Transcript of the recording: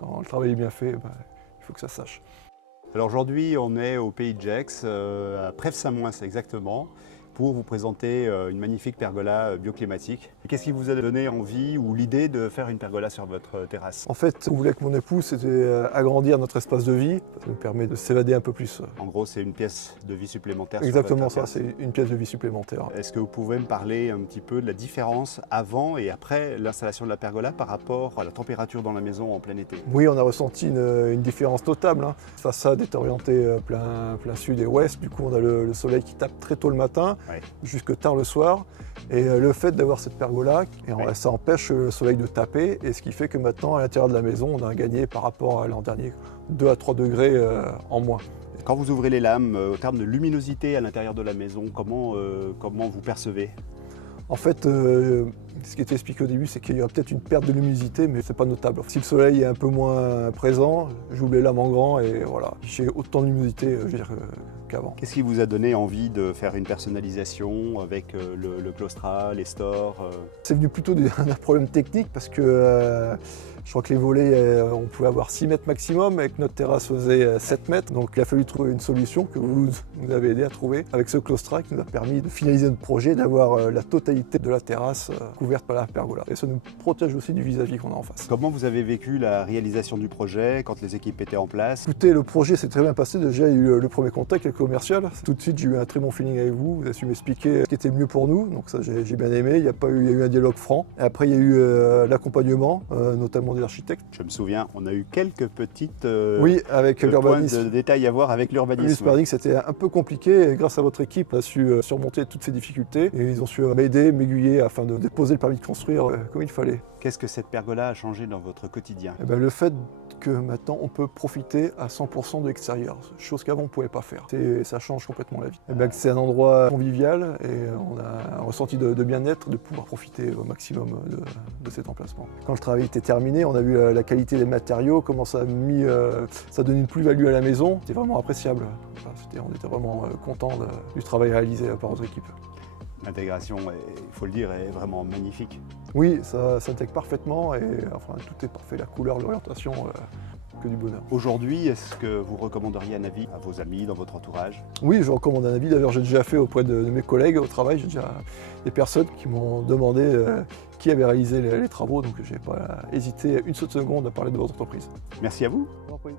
Quand le travail est bien fait, il faut que ça se sache. Alors aujourd'hui, on est au Pays de Gex, à Prèves-Saint-Moins exactement, pour vous présenter une magnifique pergola bioclimatique. Qu'est-ce qui vous a donné envie ou l'idée de faire une pergola sur votre terrasse? En fait, on voulait avec mon épouse, c'était agrandir notre espace de vie. Ça nous permet de s'évader un peu plus. En gros, c'est une pièce de vie supplémentaire Exactement sur votre ça, terrasse. c'est une pièce de vie supplémentaire. Est-ce que vous pouvez me parler un petit peu de la différence avant et après l'installation de la pergola par rapport à la température dans la maison en plein été? Oui, on a ressenti une différence notable. La façade est orientée plein sud et ouest. Du coup, on a le soleil qui tape très tôt le matin, Ouais. jusque tard le soir. Et le fait d'avoir cette pergola, ça empêche le soleil de taper. Et ce qui fait que maintenant, à l'intérieur de la maison, on a gagné par rapport à l'an dernier 2 à 3 degrés en moins. Quand vous ouvrez les lames, au terme de luminosité à l'intérieur de la maison, comment vous percevez? En fait, ce qui était expliqué au début, c'est qu'il y aurait peut-être une perte de luminosité, mais c'est pas notable. Si le soleil est un peu moins présent, j'ouvre les lames en grand et voilà, j'ai autant de luminosité qu'avant. Qu'est-ce qui vous a donné envie de faire une personnalisation avec le claustral, les stores? C'est venu plutôt d'un problème technique parce que je crois que les volets, on pouvait avoir 6 mètres maximum, et que notre terrasse faisait 7 mètres. Donc il a fallu trouver une solution que vous nous avez aidé à trouver avec ce claustral qui nous a permis de finaliser notre projet, d'avoir la totalité de la terrasse couverte par la pergola. Et ça nous protège aussi du vis-à-vis qu'on a en face. Comment vous avez vécu la réalisation du projet quand les équipes étaient en place? Écoutez, le projet s'est très bien passé. Déjà, il y a eu le premier contact avec le commercial. Tout de suite, j'ai eu un très bon feeling avec vous. Vous avez su m'expliquer ce qui était mieux pour nous. Donc ça, j'ai bien aimé. Il y a eu un dialogue franc. Et après, il y a eu l'accompagnement, notamment des architectes. Je me souviens, on a eu quelques petites Oui, avec points l'urbanisme. de détail à voir avec l'urbanisme. L'urbanisme, c'était un peu compliqué. Et grâce à votre équipe, on a su surmonter toutes ces difficultés. Et ils ont su m'aider, m'aiguiller afin de déposer le permis de construire comme il fallait. Qu'est-ce que cette pergola a changé dans votre quotidien? Eh ben, le fait que maintenant on peut profiter à 100% de l'extérieur, chose qu'avant on ne pouvait pas faire. Ça change complètement la vie. Eh ben, c'est un endroit convivial et on a un ressenti de bien-être, de pouvoir profiter au maximum de cet emplacement. Quand le travail était terminé, on a vu la qualité des matériaux, comment ça a donné une plus-value à la maison. C'était vraiment appréciable. Voilà, on était vraiment contents du travail réalisé par notre équipe. L'intégration, il faut le dire, est vraiment magnifique. Oui, ça s'intègre parfaitement et enfin, tout est parfait, la couleur, l'orientation, que du bonheur. Aujourd'hui, est-ce que vous recommanderiez un avis à vos amis, dans votre entourage? Oui, je recommande un avis. D'ailleurs, j'ai déjà fait auprès de mes collègues au travail. J'ai déjà des personnes qui m'ont demandé qui avait réalisé les travaux, donc je n'ai pas hésité une seule seconde à parler de votre entreprise. Merci à vous. Je vous en prie.